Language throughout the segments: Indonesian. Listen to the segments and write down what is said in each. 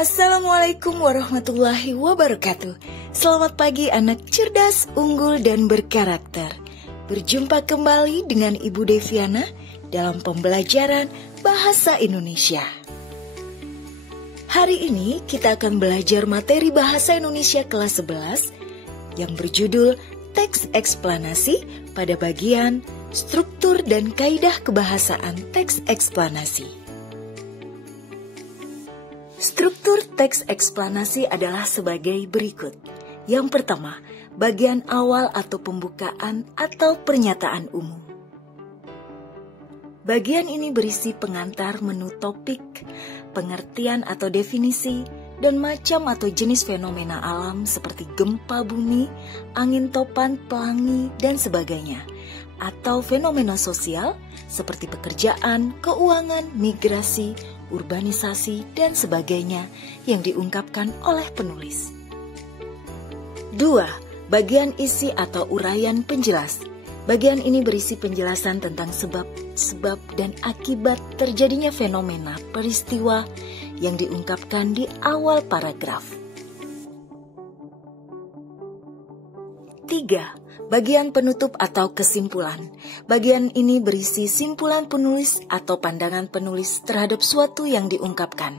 Assalamualaikum warahmatullahi wabarakatuh. Selamat pagi anak cerdas, unggul, dan berkarakter. Berjumpa kembali dengan Ibu Deviana dalam pembelajaran Bahasa Indonesia. Hari ini kita akan belajar materi Bahasa Indonesia kelas 11 yang berjudul Teks Eksplanasi pada bagian Struktur dan Kaidah Kebahasaan Teks Eksplanasi. Struktur teks eksplanasi adalah sebagai berikut. Yang pertama, bagian awal atau pembukaan atau pernyataan umum. Bagian ini berisi pengantar menu topik, pengertian atau definisi, dan macam atau jenis fenomena alam seperti gempa bumi, angin topan, pelangi, dan sebagainya. Atau fenomena sosial seperti pekerjaan, keuangan, migrasi, urbanisasi, dan sebagainya yang diungkapkan oleh penulis. 2. Bagian isi atau uraian penjelas. Bagian ini berisi penjelasan tentang sebab dan akibat terjadinya fenomena peristiwa yang diungkapkan di awal paragraf. 3. Bagian penutup atau kesimpulan. Bagian ini berisi simpulan penulis atau pandangan penulis terhadap suatu yang diungkapkan.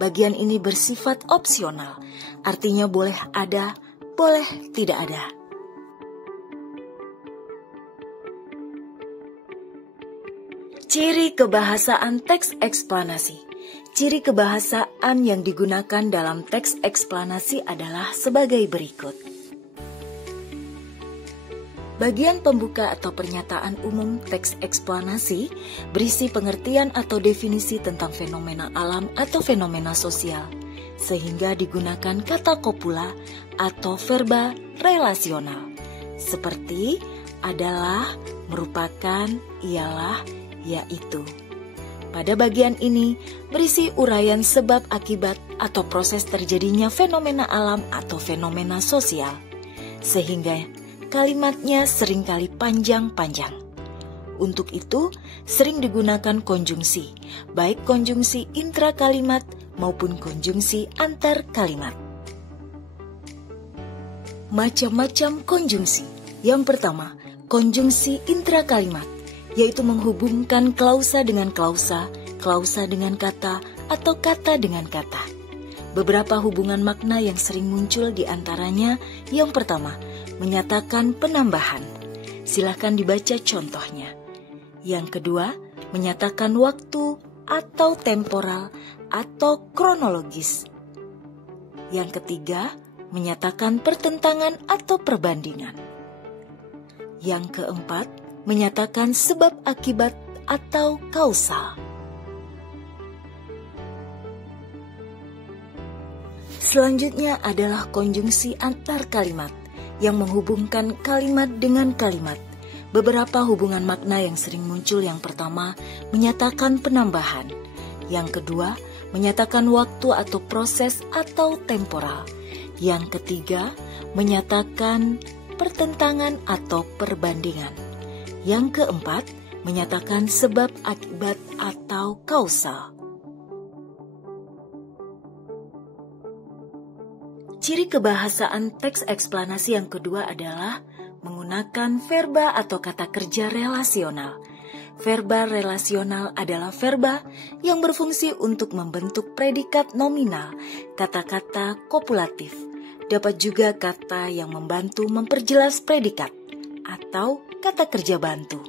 Bagian ini bersifat opsional, artinya boleh ada, boleh tidak ada. Ciri kebahasaan teks eksplanasi. Ciri kebahasaan yang digunakan dalam teks eksplanasi adalah sebagai berikut. Bagian pembuka atau pernyataan umum teks eksplanasi berisi pengertian atau definisi tentang fenomena alam atau fenomena sosial, sehingga digunakan kata kopula atau verba relasional, seperti adalah, merupakan, ialah, yaitu. Pada bagian ini berisi uraian sebab akibat atau proses terjadinya fenomena alam atau fenomena sosial, sehingga kalimatnya seringkali panjang-panjang. Untuk itu, sering digunakan konjungsi, baik konjungsi intra kalimat maupun konjungsi antar kalimat. Macam-macam konjungsi. Yang pertama, konjungsi intra kalimat, yaitu menghubungkan klausa dengan klausa, klausa dengan kata, atau kata dengan kata. Beberapa hubungan makna yang sering muncul di antaranya, yang pertama, menyatakan penambahan. Silakan dibaca contohnya. Yang kedua, menyatakan waktu atau temporal atau kronologis. Yang ketiga, menyatakan pertentangan atau perbandingan. Yang keempat, menyatakan sebab akibat atau kausal. Selanjutnya adalah konjungsi antar kalimat yang menghubungkan kalimat dengan kalimat. Beberapa hubungan makna yang sering muncul, yang pertama, menyatakan penambahan. Yang kedua, menyatakan waktu atau proses atau temporal. Yang ketiga, menyatakan pertentangan atau perbandingan. Yang keempat, menyatakan sebab akibat atau kausal. Ciri kebahasaan teks eksplanasi yang kedua adalah menggunakan verba atau kata kerja relasional. Verba relasional adalah verba yang berfungsi untuk membentuk predikat nominal, kata-kata kopulatif. Dapat juga kata yang membantu memperjelas predikat atau kata kerja bantu.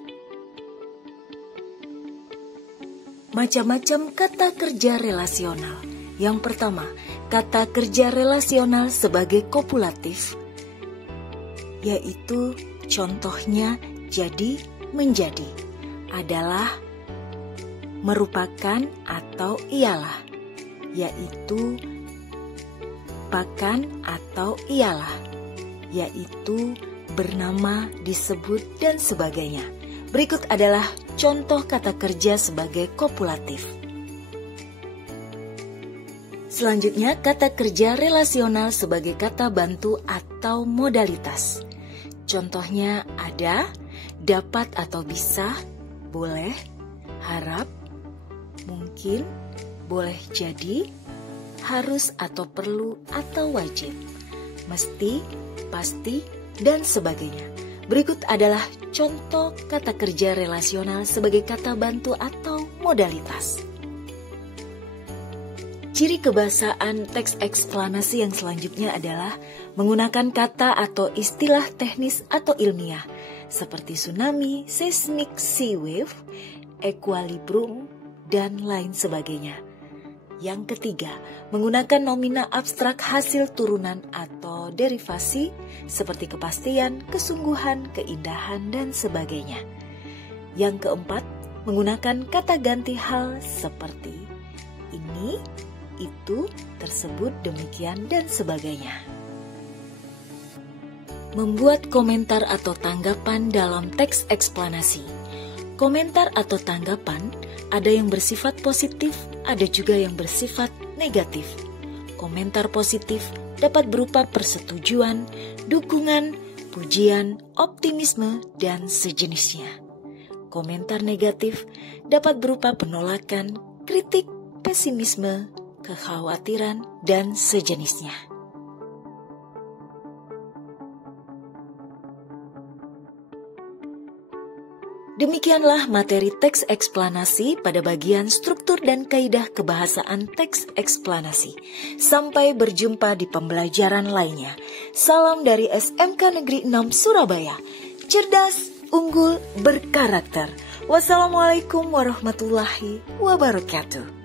Macam-macam kata kerja relasional. Yang pertama, kata kerja relasional sebagai kopulatif, yaitu contohnya jadi, menjadi, adalah, merupakan atau ialah, yaitu pakan atau ialah, yaitu bernama, disebut, dan sebagainya. Berikut adalah contoh kata kerja sebagai kopulatif. Selanjutnya, kata kerja relasional sebagai kata bantu atau modalitas. Contohnya ada, dapat atau bisa, boleh, harap, mungkin, boleh jadi, harus atau perlu atau wajib, mesti, pasti, dan sebagainya. Berikut adalah contoh kata kerja relasional sebagai kata bantu atau modalitas. Ciri kebahasaan teks eksplanasi yang selanjutnya adalah menggunakan kata atau istilah teknis atau ilmiah seperti tsunami, seismic sea wave, equilibrium, dan lain sebagainya. Yang ketiga, menggunakan nomina abstrak hasil turunan atau derivasi seperti kepastian, kesungguhan, keindahan, dan sebagainya. Yang keempat, menggunakan kata ganti hal seperti ini, itu, tersebut, demikian, dan sebagainya. Membuat komentar atau tanggapan dalam teks eksplanasi. Komentar atau tanggapan ada yang bersifat positif, ada juga yang bersifat negatif. Komentar positif dapat berupa persetujuan, dukungan, pujian, optimisme, dan sejenisnya. Komentar negatif dapat berupa penolakan, kritik, pesimisme, kekhawatiran, dan sejenisnya. Demikianlah materi teks eksplanasi pada bagian struktur dan kaidah kebahasaan teks eksplanasi. Sampai berjumpa di pembelajaran lainnya. Salam dari SMK Negeri 6 Surabaya. Cerdas, unggul, berkarakter. Wassalamualaikum warahmatullahi wabarakatuh.